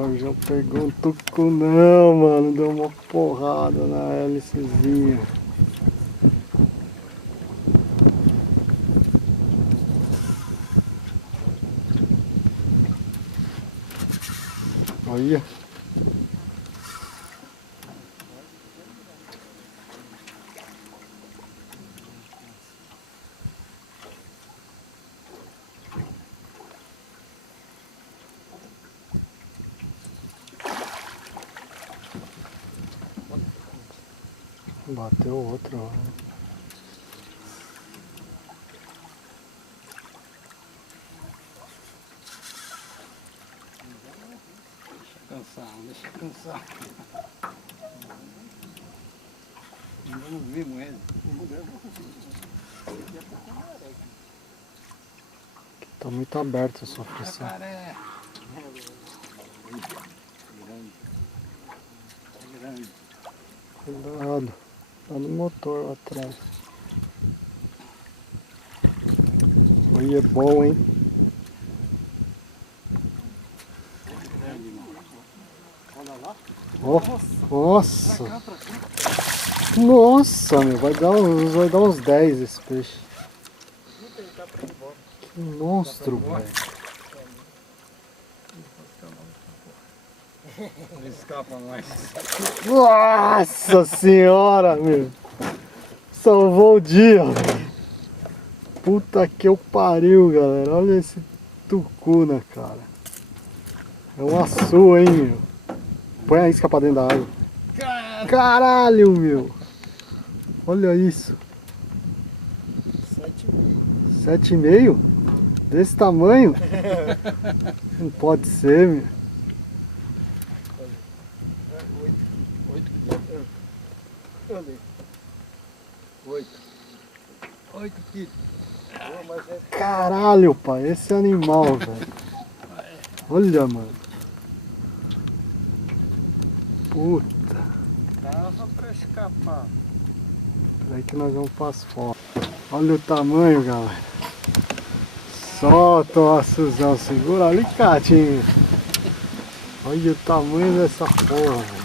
Jorjão pegou um tucunão, mano. Deu uma porrada na hélicezinha. Olha. Bateu outro, ó. Deixa cansar. Não vimos ele. Tá muito aberto a sua pressão. Jacaré. Grande. Cuidado. Tá no motor lá atrás. Aí é bom, hein? Olha lá. Ó, nossa! Nossa, meu, vai dar uns 10 esse peixe. Que monstro, velho. Não escapa mais. Nossa senhora, meu. Salvou o dia, velho. Puta que eu pariu, galera. Olha esse tucuna, cara. É um açu, hein, meu. Põe a isca pra dentro da água. Caralho, meu. Olha isso. 7,5? Desse tamanho? Não pode ser, meu. 8 quilos. Caralho, pai. Esse animal, velho. Olha, mano. Puta. Tava pra escapar. Peraí que nós vamos pras fotos. Olha o tamanho, galera. Solta o açuzão. Segura ali, Catinho. Olha o tamanho dessa porra, velho.